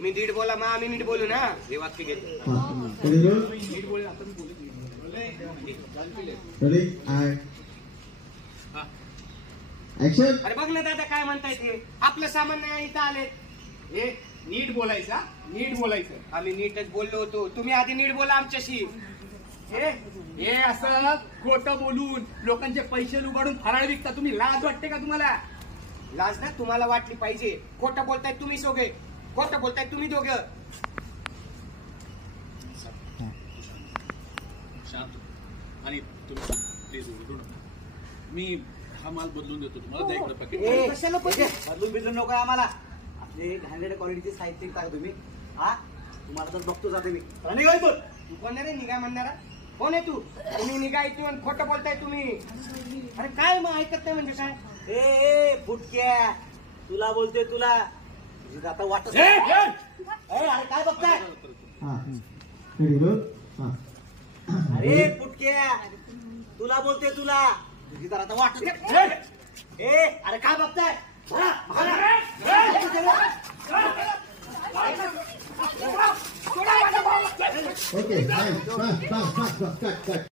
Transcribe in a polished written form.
तुम्ही नीट बोला मग आम्ही नीट बोलू ना. हे वाक्य घेतो. नीट बोल. आता मी बोलत नाही. अरे बघ ना दादा काय म्हणताय ते. आपलं सामान नाही इथं आले. हे नीट बोलायचा, नीट बोलायचं. आम्ही नीटच बोललो होतो. तुम्ही आधी नीट बोला आमच्याशी. हे असं खोटं बोलून लोकांचे पैसे लुबाडून फराळ विकता. तुम्ही लाज वाटते का तुम्हाला? लाज ना तुम्हाला वाटली पाहिजे. खोटं बोलताय तुम्ही सोगे. खोटं बोलताय तुम्ही दोघं. शांत. आणि तुम्ही प्लीज उघडू नका. मी हा माल बदलून देतो तुम्हाला. द्या इकडे पॅकेट. कशाला पैसे बदलून बिदलून नको आम्हाला. आपले घाणेरड्या क्वालिटीचे साहित्य टाका तुम्ही. हा तुम्हाला तर बघतो जाते मी. निघा इथून. तू कोण रे निघा म्हणणारा? कोण आहे तू? तुम्ही निघा इथून. खोटं बोलताय तुम्ही. अरे काय मग ऐकत नाही म्हणजे काय? ए फुटक्या तुला बोलते तुला. तुझी आता वाटत अरे काय बघताय? अरे फुटक्या तुला बोलते तुला. तुझी तर आता वाटत. अरे काय बघताय? Okay, fine. Stop.